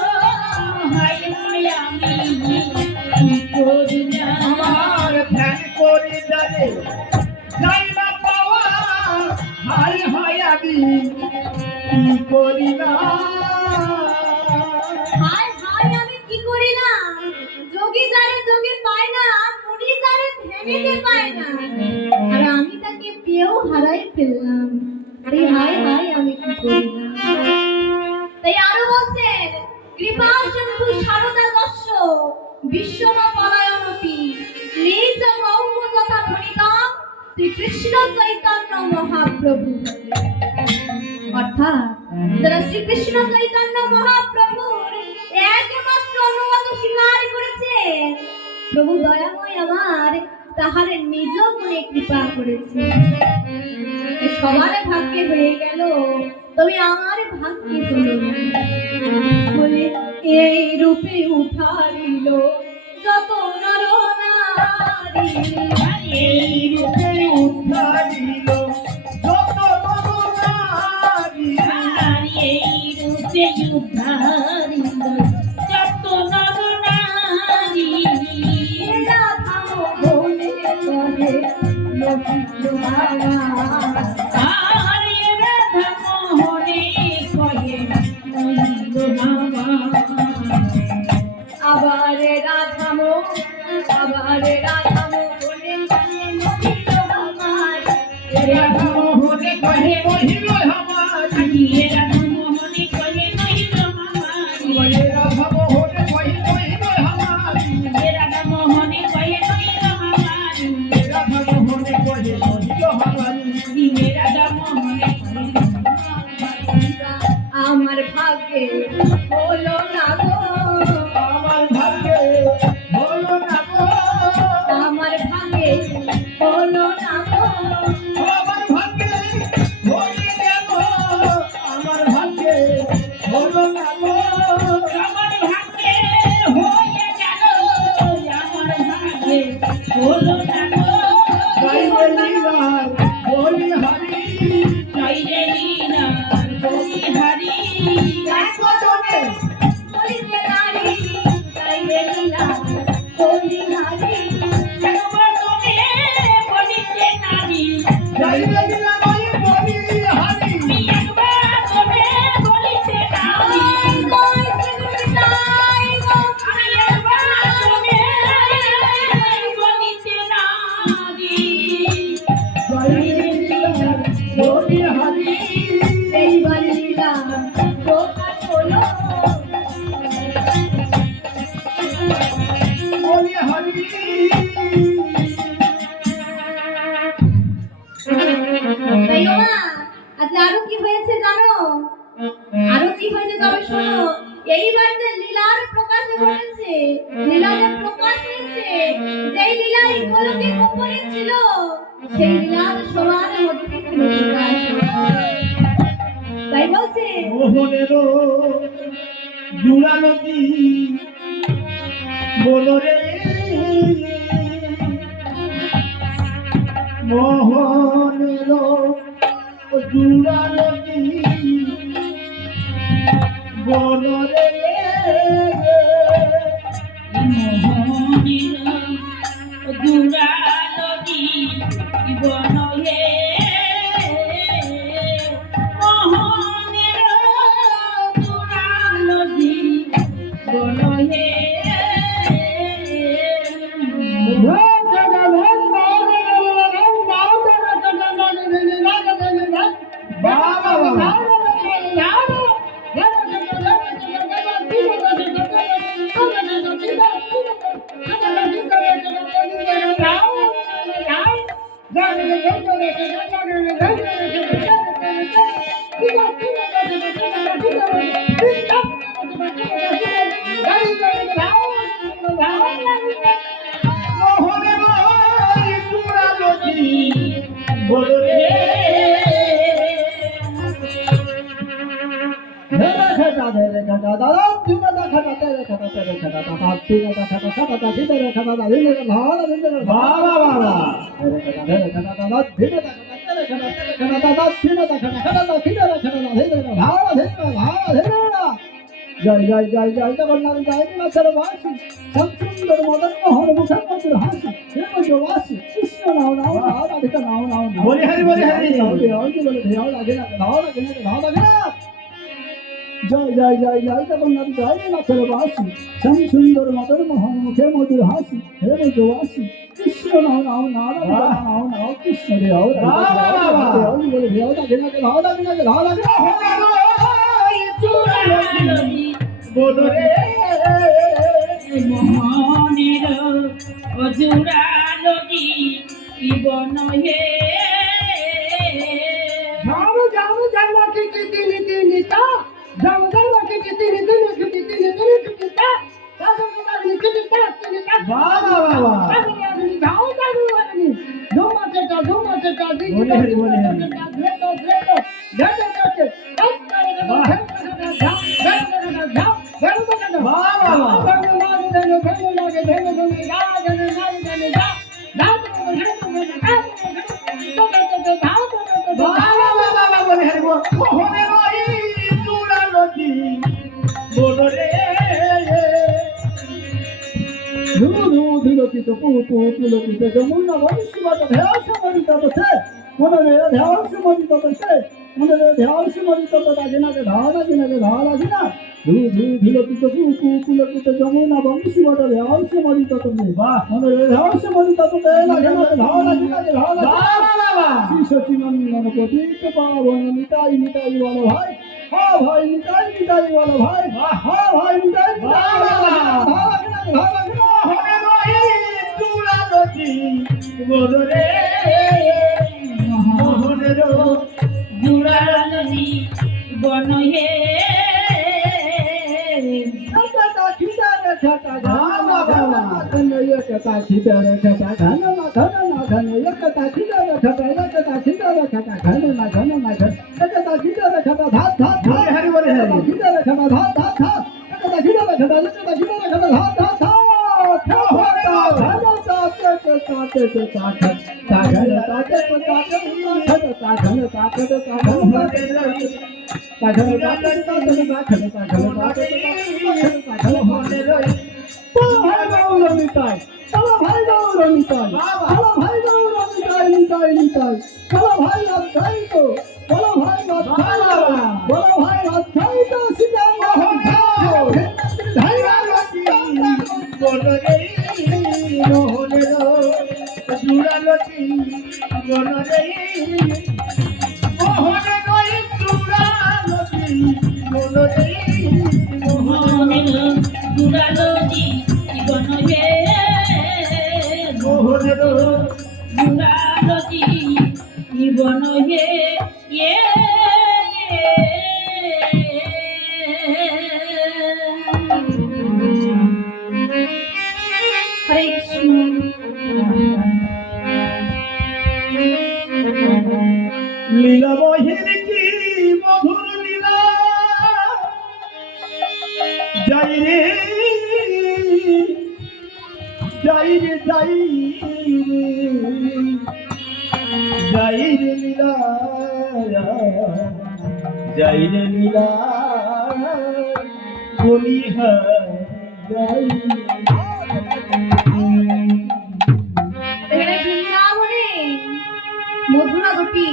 হাই হাই আমি কি করিলাম। আমার ধ্যান করে জানে যাই না পাওয়া, হায় হায় আমি কি করিলাম। হায় হায় আমি কি করিলাম। যোগী যারে যোগে পায় না, মুনি যারে ধ্যানেতে পায় না, আর আমি তাকে পেয়েও হারাই ফেললাম। এই হায় হায় আমি কি করিলাম। তাই আরো বলছেন, কৃপা সিন্ধু সারদা দস্য বিশ্বম পলায়নপি নিজ মৌম যথা ধনিকাম শ্রীকৃষ্ণ চৈতন্য মহাপ্রভু। অর্থাৎ যারা শ্রীকৃষ্ণ চৈতন্য মহাপ্রভুর একমাত্র অনুগত স্বীকার করেছে, প্রভু দয়াময় আমার তাহার নিজ গুণে কৃপা করেছে। সবার ভাগ্যে হয়ে গেল, তবে আমার ভাগ্যে হলো না। বলে এই রূপে উঠারিল যত নর নারী, এই রূপে উদ্ধারিল যত নরনারী। আর এই রূপে উদ্ধারিল যত নর নারী। রাধা মোহনে করে লক্ষিত বাবা, আর এ রাধা মোহনে কয়ে নইল মামা। আবার রাধামো, আবার রাধামো বলে কানে নহিল আমার। রাধা মোহনে কহে মহিল হামারি। এ রাধা মোহনে কয়ে নইল মামারি। বলে রাধা মোহনে কহে মহিল হামারি। এ রাধা মোহনে কয়ে নইল মামারি। রাধা মোহনে কহে মহিল হামারি। এ রাধা মোহনে কয়ে নইল মামারি। আমার ভাগ্যে হলো না গো, আমার ভাগ্যে হলো না গো। আমার ভাগ্যে হলো না গো, আমার ভাগ্যে হয়ে গেল, আমার ভাগ্যে হলো না গো। আমার ভাগ্যে হয়ে গেল, আমার ভাগ্যে হলো না গো। গাইবে লীলার বলি হারি। গাইলে লীলার বলি হারি। এক বচনে বলিতে নারী গাইবে লীলা বলি নারী, এক বচনে বলিতে নারী। গাইবে লীলা নয় বলি হারি। এক বচনে বলিতে নারী। জয় শ্রীকৃষ্ণায় গো। আমি এক বচনে বলিতে নারী। গাইবে লীলার বলি হারি। এইবার লীলা প্রকাশ হলো, বলি হারি। তাই ও মা, আজ আরো কি হয়েছে জানো? আরো কি হয়েছে তবে শোনো। এইবার যে লীলার প্রকাশ ঘটেছে, লীলা যে প্রকাশ হয়েছে, যেই লীলা এই গোলকে গোপনে ছিল, সেই লীলার সবার মধ্যে ছিল প্রকাশ। তাই বলছে মোহনেরও জোড়ালতি বলো রে মোহনের জোড়ালতি বলো রে মোহনের জোড়ালো জীবন হে মোহনের জোড়ালো জীবন হে মোহনের জোড়ালতি বলো রে জয় জয় জয় জয় জগন্নাথ জয় নাচের বাসি সৎসুন্দর মদন মোহন মুখের মধুর হাসি হে বাসি কৃষ্ণ নাও নাও নাও রাধিকা নাও নাও নাও বলি হরি বলি হরি বলে ধ্যাও লাগে না ধাও লাগে না ধাও লাগে না জয় জয় জয় জয় জগন্নাথ জয় নাচের বাসি সুন্দর মদন মোহন মুখে মধুর হাসি হে বাসি কৃষ্ণ নাও নাও নাও রাধিকা নাও নাও কৃষ্ণ দেও রাধিকা বলে ধ্যাও লাগে না ধাও লাগে না ধাও লাগে না জোড়ালো বলো রে মোহনের জোড়ালো জীবন হে ঝাম ঝাম ঝামা কি তিনি তিনি তা ঝাম ঝামা কি তিনি তিনি তিনি তিনি তিনি তিনি তা দাদু দাদু তিনি তা তিনি তা বাহ বাহ বাহ বাহ দাদু দাদু ঝাও দাদু দাদু ধুমা তেটা দিদি বলে হরি বলে হরি ধেটো ধেটো ধেটো ধেটো আই করে বাহ। ঝাও ঝাও ঝাও বাহ বাহ বাহ বলে হরি বল মোহনের জোড়ালতি বলো রে ধুলোকিত পুপু পুলকিত যমুনা বংশীবাদ ধ্যাস মরিত বসে মনে ধ্যাস মরিত বসে মনে ধ্যাস মরিত লাগে না ধাও লাগে না ধাও লাগে না ধুলোকিত পুপু পুলকিত যমুনা বংশীবাদ ধ্যাস মরিত তুমি বাহ মনে ধ্যাস মরিত তোকে লাগে না ধাও লাগে না ধাও লাগে বাহ বাহ বাহ শ্রী সচিনন্দন প্রতীক পাবন নিতাই নিতাই বলো ভাই হা ভাই নিতাই নিতাই বলো ভাই হা ভাই নিতাই নিতাই ধাও লাগে না ধাও লাগে না মোহনের জোড়ালতি বলো রে মোহনের জোড়ালো জীবন হে বলে হরি বলে হরি বলো রে মোহনের জোড়ালতি বলো রে মোহনের জোড়ালতি বলো রে মোহনের জোড়ালো জীবন হে মোহনের জোড়ালো জীবন হে হরে কৃষ্ণ। লীলা বহির কি মধুর লীলা জয় যাই যাই রে লীলা যাই রে লীলা বলিহা যাই এখানে বৃন্দাবনে মধুরা গোপী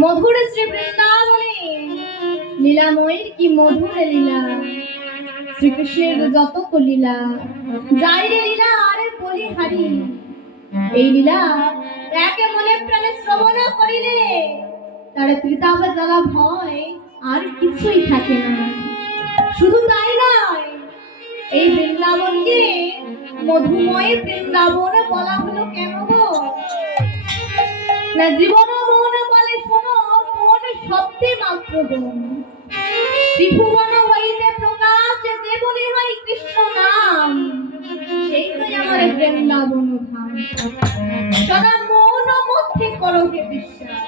মধুর শ্রী বৃন্দাবনে লীলাময়ীর কি মধুর লীলা শ্রীকৃষ্ণের যত লীলা যাই রে লীলা আরে বলি হারি এই লীলা একে মনে প্রাণে শ্রবণ করিলে তার ত্রিতাপ জ্বালা ভয় আর কিছুই থাকে না শুধু তাই নয় এই বৃন্দাবনকে মধুময় বৃন্দাবন বলা হলো কেন গো না জীবন মন বলে শোনো মন শব্দে মাত্র বন ত্রিভুবন হইতে প্রকাশ যে বলে হয় কৃষ্ণ নাম সেই তো আমার বৃন্দাবন ধাম সদা মন মধ্যে করো হে বিশ্বাস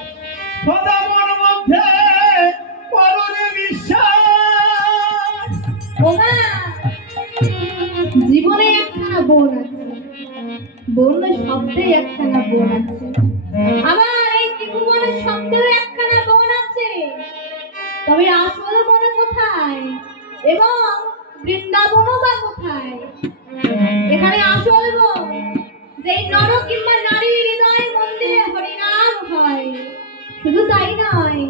সদা মন মধ্যে করো বিশ্বাস ওমা জীবনে একখানা বোন আছে বন্য শব্দে একখানা বোন আছে আবার এই ত্রিভুবনের শব্দেও একখানা বোন আছে তবে আসল বোন কোথায় এবং বৃন্দাবনও বা কোথায় এখানে আসল বোন যেই নর কিংবা নারী হৃদয় মন্দিরে হরিনাম হয় শুধু তাই নয়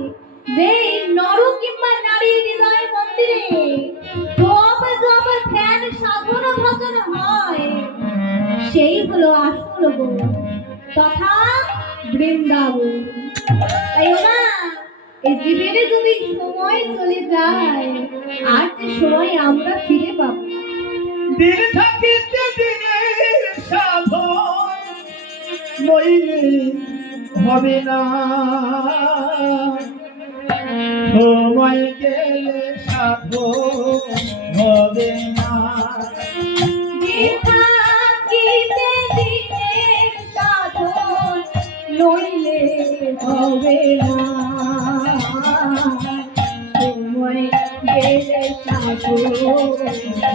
যেই নর কিংবা নারী হৃদয় মন্দিরে জপ জপ ধ্যান সাধন ভজন হয় সেই হলো আসল বোন তথা বৃন্দাবন তাই ওমা এই জীবনে যদি সময় চলে যায় আর যে সময় আমরা ফিরে পাবো দিন থাকিতে দিনের সাধন নইলে হবে না সময় গেলে সাধন হবে না থাকিতে দিনের সাধন নইলে হবে না সময় গেলে সাধন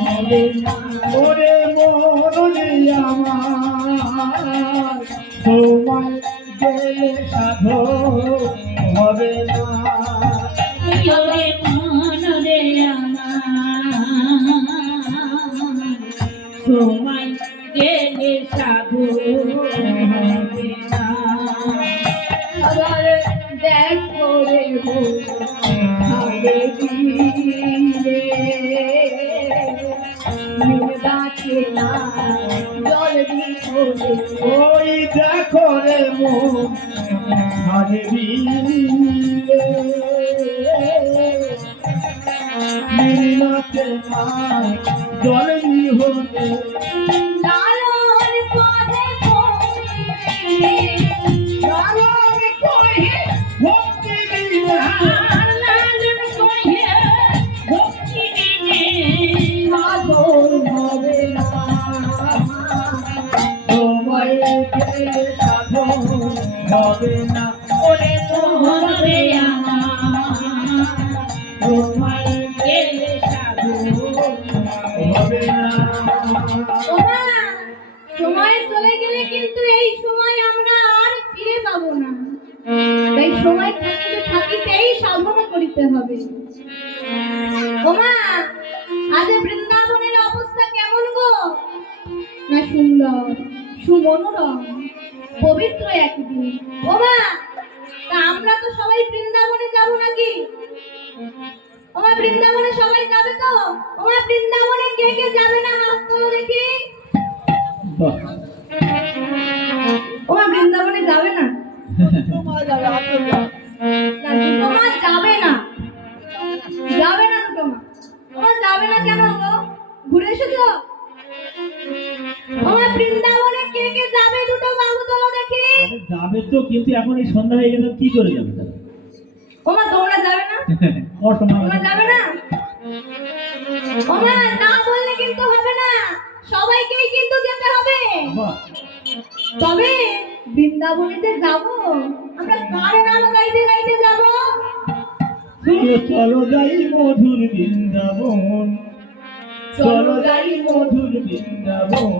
হবে না ওরে মরলে আমার সময় গেলে সাধন হবে না ওরে মন রে আমার সময় গেলে সাধু হবে না আবার দেখো রে ভাবে দিলে গাছে না জল দিলে ওই দেখো রে মন মিলতে না জল হতে লালন পদে পড়ে লালন কহে ভক্তি লালন কহে ভক্তি দিনে সাধন হবে না সময় গেলে সাধন হবে না ওরে মোহন রে আমার সময় গেলে সাধু হবে না ওমা সময় চলে গেলে কিন্তু এই সময় আমরা আর ফিরে পাবো না তাই সময় থাকিতে থাকিতেই সাধন করিতে হবে ওমা আজ বৃন্দাবনের অবস্থা কেমন গো না সুন্দর সুমনোরম পবিত্র একদিন ওমা তা আমরা তো সবাই বৃন্দাবনে যাব নাকি ওমা বৃন্দাবনে সবাই যাবে তো ওমা বৃন্দাবনে কে কে যাবে না হাত তোলো দেখি ওমা বৃন্দাবনে যাবে না তোমার যাবে আতো যাও না দুটো মা যাবে না যাবে না দুটো মা ওমা যাবে না কেন গো ঘুরে এসেছো ওমা বৃন্দাবনে কে কে যাবে দুটো বাহু তোলো দেখি আরে যাবে তো কিন্তু এখন এই সন্ধ্যা হয়ে গেছে কি করে যাবে তারা ওমা তোমরা যাবে না অসময় তোমরা যাবে না ওমা না বললে কিন্তু হবে না সবাইকেই কিন্তু যেতে হবে বাহ, তবে বৃন্দাবনে যে যাব আমরা কার নাম গাইতে গাইতে যাব চলো চলো যাই মধুর বৃন্দাবন চলো যাই মধুর বৃন্দাবন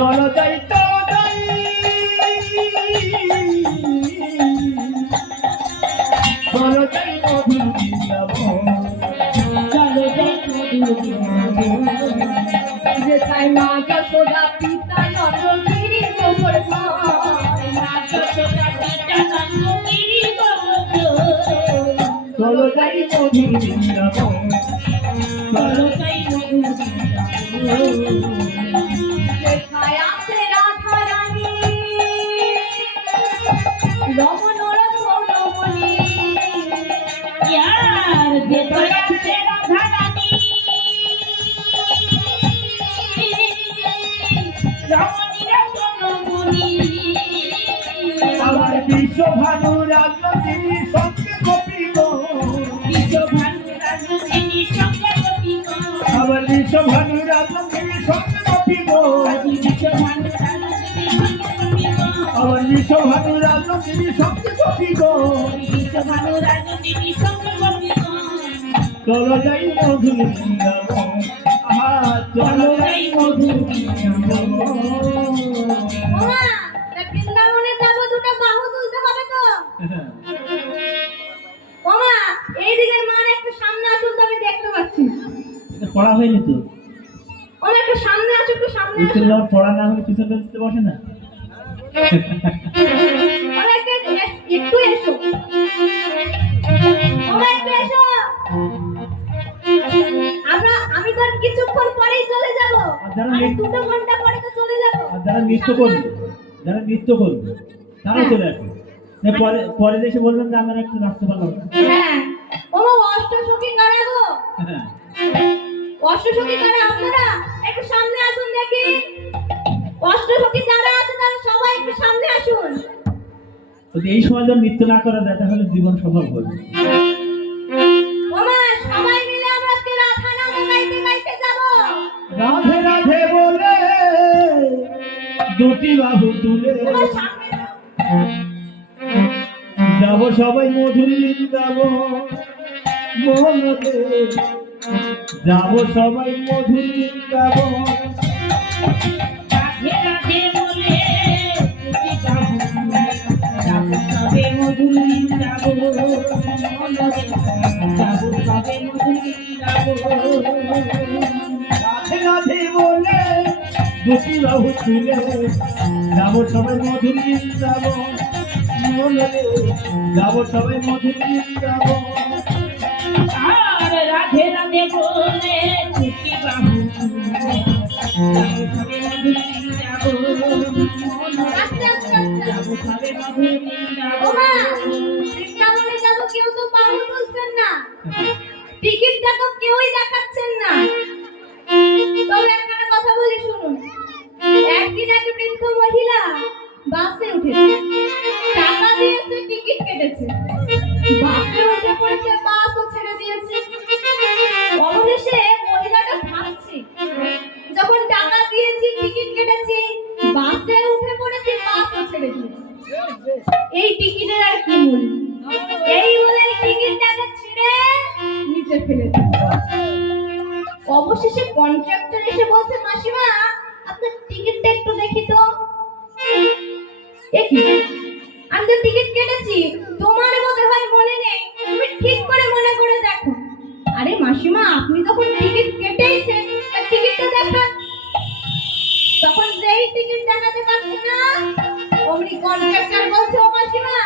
চলো যাই চলো যাই চলো যাই মধুর বৃন্দাবন চলো যাই মধুর বৃন্দাবন যেথায় মা যশোদা পিতা নন্দগিরি গোবর্ধন মা যশোদা পিতা নন্দগিরি গোবর্ধন চলো যাই মধুর বৃন্দাবন চলো যাই মধুর বৃন্দাবন যেথায় আছে রাধা রানী রমণ রমণী ইয়ার যেথায় আছে রাধা রানী রমণীরা রমণী আবার বিশ্বভানু রাজনীতি সঙ্গে গোপীগ বিশ্বভানু রাজনীতি সঙ্গে গোপীগ আবার বিশ্বভানু রাজনীতি সঙ্গে গোপীগ বিশ্বভানু রাজনীতি সঙ্গে গোপীগ আবার বিশ্বভানু রাজনীতি সঙ্গে গোপীগ বিশ্বভানু রাজনীতি সঙ্গে গোপীগ চলো যাই মধুর বৃন্দাবন আহা চলো যাই মধুর বৃন্দাবন ওমা তা বৃন্দাবনে যাবো দুটো বাহু তুলতে হবে তো ওমা এইদিকের মার একটু সামনে আসুন তো আমি দেখতে পাচ্ছি এটা পড়া হয়নি তো ওমা একটু সামনে আসো একটু সামনে আসো স্কুল লোক পড়া না হলে পিছন বেঞ্চতে বসে না ওমা একটু এসো ওমা একটু এসো আমি তো আর কিছুক্ষণ পরেই চলে যাব আর যারা আর 2 ঘন্টা পরে তো চলে যাব আর যারা নৃত্য করবে তারা চলে আসবে না পরে পরে এসে বলবেন যে আমার একটু নাচতে পারলাম না। হ্যাঁ ওমা অষ্টসখী কারা গো হ্যাঁ অষ্টসখী কারা আপনারা একটু সামনে আসুন দেখি অষ্টসখী যারা আছে তারা সবাই একটু সামনে আসুন যদি এই সময় যদি নৃত্য না করা যায় তাহলে জীবন সফল হবে ওমা সবাই মিলে আমরা আজকে রাধা নাম গাইতে গাইতে যাব রাধে রাধে বলে দুটি বাহু তুলে ওমা সামনে যাও। যাব সবাই মধুর বৃন্দাবন মনতে যাব সবাই মধুর বৃন্দাবন রাধে রাধে বলে তুই বাবু যাবো সবে মধুর বৃন্দাবন যাবো সবে মধুর বৃন্দাবন রাধে রাধে বলে দুটি বাহু তুলে যাব সবাই মধুর বৃন্দাবন মনতে যাব সবাই মধুর বৃন্দাবন আর রাধে রাধে বলে তুই বাবু যাবো সবে মধুর বৃন্দাবন আস্তে আস্তে আস্তে। যাবো সবে মধুর ওমা বৃন্দাবন বৃন্দাবনে যাব কেউ তো বাহু তুলছেন না টিকিট দেখো কেউই দেখাচ্ছেন না তবে একটা কথা বলি শুনুন একদিন এক বৃদ্ধ মহিলা বাসে উঠেছে টাকা দিয়েছে টিকিট কেটেছে বাসে উঠে পড়েছে বাসও ছেড়ে দিয়েছে অবশেষে মহিলাটা ভাবছে যখন টাকা দিয়েছি টিকিট কেটেছি বাসে উঠে পড়েছি বাসও ছেড়ে দিয়েছি এই টিকিটের আর কি মূল্য এই বলে টিকিটটাকে ছিঁড়ে নিচে ফেলে দিল অবশেষে কন্ট্রাক্টর এসে বলছে মাসিমা আপনার টিকিটটা একটু দেখি তো কি আমি তো টিকিট কেটেছি তোমার বোধ হয় মনে নেই তুমি ঠিক করে মনে করে দেখো আরে মাসিমা আপনি যখন টিকিট কেটেইছেন টিকিটটা দেখান তখন যেই টিকিট দেখাতে পারছে না অমনি কন্ট্রাক্টর বলছে ও মাসিমা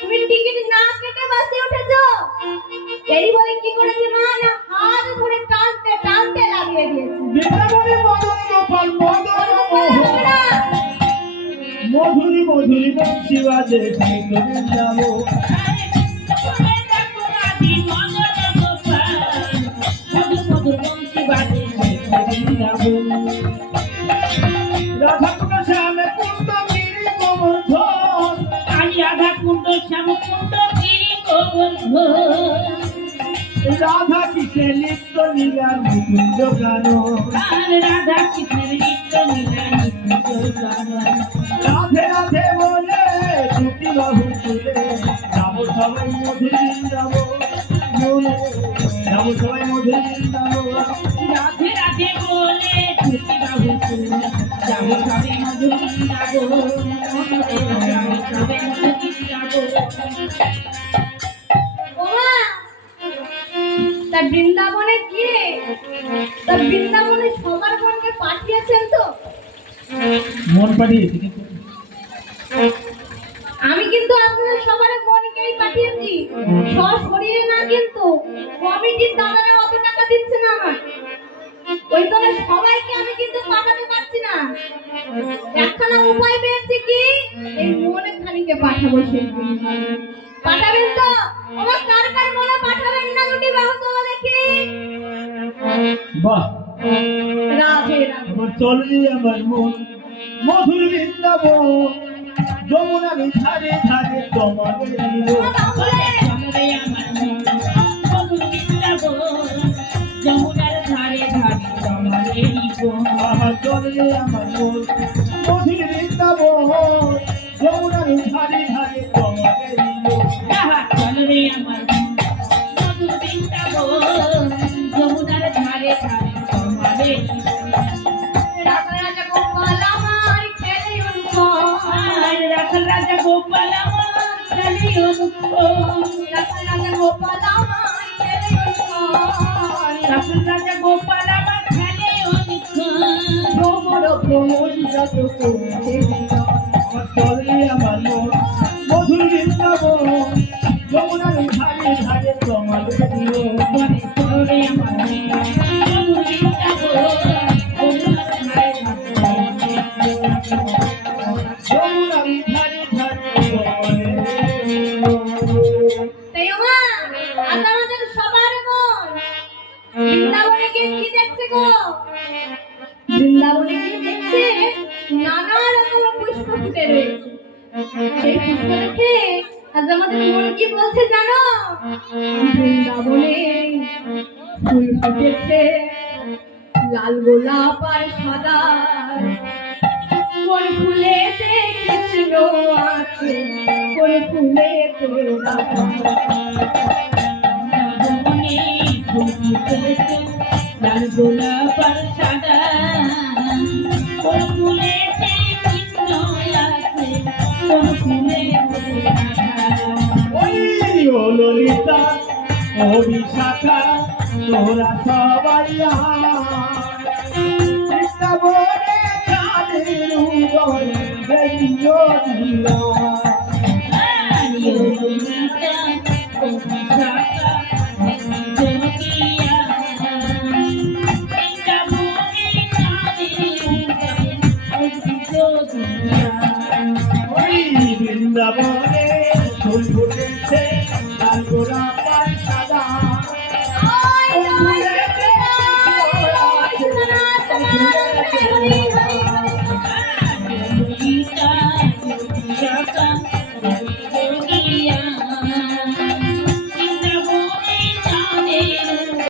তুমি টিকিট না কেটে বাসে উঠেছো এই বলে কি করেছে মা না হাত ধরে টানতে টানতে লাগিয়ে দিয়েছে বৃন্দাবনে মদন গোপাল মদন মোহন মধুরী মধুরী বংশী বাজে বৃন্দাবন রাধাকুণ্ড শ্যামে কুণ্ড গিরি গোবর্ধন রাধা কুণ্ড শ্যাম কুণ্ড গিরি গোবর্ধন রাধা কিসে নিত্য লীলা মুকুন্দ গান আর রাধা কৃষ্ণের নিত্য লীলা নিত্য গান রাধে রাধে বলে দুটি বাহু তুলে যাব সবাই মধুর বৃন্দাবন যাব সবাই মধুর বৃন্দাবন রাধে রাধে বলে ছুটি বাবু যাবো সবে মধুর যাবো যাবো সবে মধুর যাবো ওমা তা বৃন্দাবনে গিয়ে তা বৃন্দাবনে সবার মনকে পাঠিয়েছেন তো? মন পাঠিয়েছি কিন্তু আমি কিন্তু আপনাদের সবার মনকেই পাঠিয়েছি, সশরীরে না। কিন্তু কমিটির দাদারা অত টাকা দিচ্ছে না আমার, ওই জন্য সবাইকে আমি কিন্তু পাঠাতে পারছি না। একখানা উপায় পেয়েছি কি, এই মনে খানিকে পাঠাবো। সেই পাঠাবেন তো? আমার কার কার মনে পাঠাবেন না? দুটি বাহু তো দেখি। বাহ, রাধে রাধে। আমার চলে আমার মন মধুর বৃন্দাবন, যমুনার ধারে ধারে তোমার তাহলে চলে আমার মন মধুর বৃন্দাবন, যমুনার ধারে ধারে তোমারে জীবন। আমার চলে আমার মন মধুর বৃন্দাবন, যমুনার ধারে ধারে তোমার আহা, চলে আমার মন মধুর বৃন্দাবন, যমুনার ধারে ধারে তোমারে জীবন। রাধা রাধা গোপাল আমার খেলে আর রাখা রাজা গোপাল আমার খেলে অনুক্ষণ, রাধা রাধা গোপাল আমার খেলে রাখা রাজা গোপাল আমার খেলে অনুক্ষণ। ভ্রমর ভ্রমর যত করছে আমার চলে আমার মন মধুর বৃন্দাবন, যমুনার ধারে ধারে তোমার ঘরে চলে আমার মন মধুর বৃন্দাবন, যমুনার ধারে ধারে যমুনার ধারে ধারে তাই মা আজ আমাদের সবার মন বৃন্দাবনে গিয়ে কি দেখছে গো? বৃন্দাবনে গিয়ে দেখছে নানা রকম পুষ্প ফুটে রয়েছে। সেই পুষ্প দেখে আজ আমাদের মন কি বলছে জানো? বৃন্দাবনে ফুল ফুটেছে, লাল গোলাপ আর সাদা। কোন ফুলেতে কৃষ্ণ আছে, কোন ফুলেতে রাধা। যমুনে ফুল ফুটেছে, লাল গোলাপ আর সাদা। কোন ফুলেতে কৃষ্ণ আছে, কোন ফুলেতে রাধা। ওই ও ললিতা ও বিশাখা তোরা সবাই বৃন্দাবনে চাঁদের উদয় দেখিও দিলা। ওই বৃন্দাবনে ফুল ফুটেছে, লাল গোলাপ আর সাদা। জয় জয় কৃষ্ণ, জয় জগন্নাথ মহাপ্রভু।